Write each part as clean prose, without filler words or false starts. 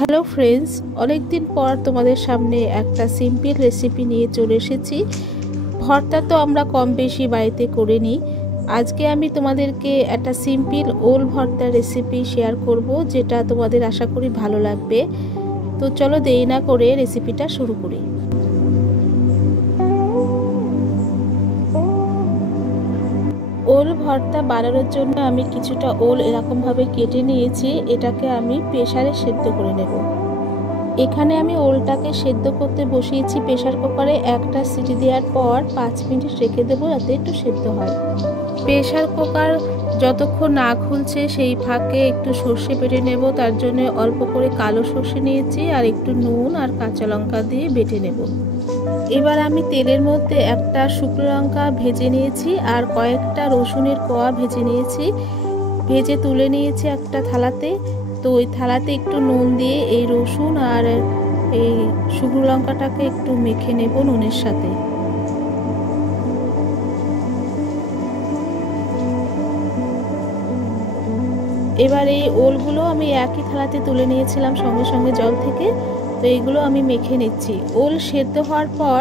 Hello friends, অনেক দিন পর তোমাদের সামনে একটা সিম্পল রেসিপি নিয়ে চলে এসেছি। ভর্তা তো আমরা কম বেশি বাড়িতে করে নিই। আজকে আমি তোমাদেরকে একটা সিম্পল ওল ভর্তার রেসিপি শেয়ার করব, যেটা তোমাদের আশা করি ভালো লাগবে। তো চলো দেরি না করে রেসিপিটা শুরু করি। ওল ভর্তা বানানোর জন্য আমি কিছুটা ওল এরকমভাবে কেটে নিয়েছি। এটাকে আমি প্রেসারে সেদ্ধ করে নেব। এখানে আমি ওলটাকে সেদ্ধ করতে বসিয়েছি প্রেসার কুকারে। একটা সিটি দেওয়ার পর 5 মিনিট রেখে দেবো যাতে একটু সেদ্ধ হয়। প্রেসার কুকার যতক্ষণ না খুলছে সেই ফাঁকে একটু সর্ষে বেটে নেব। তার জন্য অল্প করে কালো সর্ষে নিয়েছি আর একটু নুন আর কাঁচা লঙ্কা দিয়ে বেটে নেব। এবার আমি তেলের মধ্যে একটা শুকনো লঙ্কা ভেজে নিয়েছি আর কয়েকটা রসুনের কোয়া ভেজে নিয়েছি। ভেজে তুলে নিয়েছি একটা থালাতে। তো ওই থালাতে একটু নুন দিয়ে এই রসুন আর এই শুকনো লঙ্কাটাকে একটু মেখে নেব নুনের সাথে। এবার এই ওলগুলো আমি একই থালাতে তুলে নিয়েছিলাম সঙ্গে সঙ্গে জল থেকে। তো এইগুলো আমি মেখে নিচ্ছি। ওল সেদ্ধ হওয়ার পর,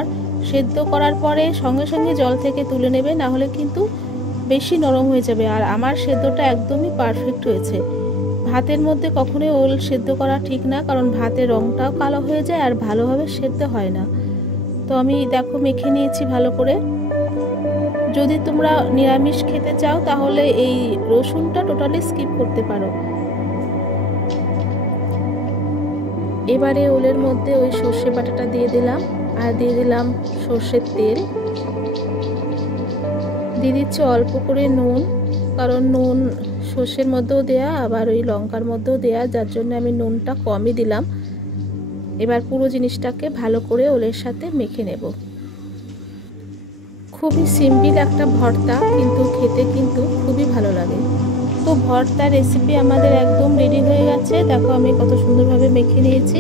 সেদ্ধ করার পরে সঙ্গে সঙ্গে জল থেকে তুলে নেবে, না হলে কিন্তু বেশি নরম হয়ে যাবে। আর আমার সেদ্ধটা একদমই পারফেক্ট হয়েছে। ভাতের মধ্যে কখনোই ওল সেদ্ধ করা ঠিক না, কারণ ভাতের রঙটাও কালো হয়ে যায় আর ভালোভাবে সেদ্ধ হয় না। তো আমি দেখো মেখে নিয়েছি ভালো করে। যদি তোমরা নিরামিষ খেতে চাও তাহলে এই রসুনটা টোটালি স্কিপ করতে পারো। এবারে ওলের মধ্যে ওই সর্ষে বাটাটা দিয়ে দিলাম আর দিয়ে দিলাম সর্ষের তেল। দিয়ে দিচ্ছি অল্প করে নুন, কারণ নুন সর্ষের মধ্যেও দেয়া আবার ওই লঙ্কার মধ্যেও দেয়া, যার জন্য আমি নুনটা কমই দিলাম। এবার পুরো জিনিসটাকে ভালো করে ওলের সাথে মেখে নেব। খুবই সিম্পল একটা ভর্তা, কিন্তু খেতে কিন্তু খুবই ভালো লাগে। তো ভর্তার রেসিপি আমাদের একদম রেডি হয়ে গেছে। দেখো আমি কত সুন্দরভাবে মেখে নিয়েছি।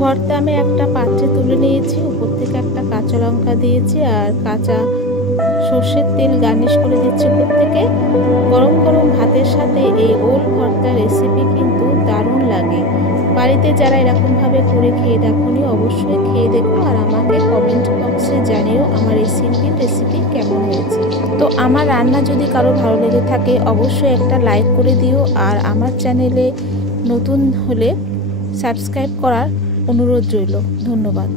ভর্তা আমি একটা পাত্রে তুলে নিয়েছি, উপর থেকে একটা কাঁচা লঙ্কা দিয়েছি আর কাঁচা সর্ষের তেল গার্নিশ করে দিচ্ছি উপর থেকে। গরম গরম ভাতের সাথে এই ওল ভর্তা রেসিপি কিন্তু দারুণ লাগে। বাড়িতে যারা এরকমভাবে করে খেয়ে দেখোনি, অবশ্যই খেয়ে দেখো আর আমাকে কমেন্ট বক্সে জানিও আমার এই সিম্পল রেসিপি কেমন হয়েছে। তো আমার রান্না যদি কারো ভালো লেগে থাকে অবশ্যই একটা লাইক করে দিও, আর আমার চ্যানেলে নতুন হলে সাবস্ক্রাইব করার অনুরোধ রইল। ধন্যবাদ।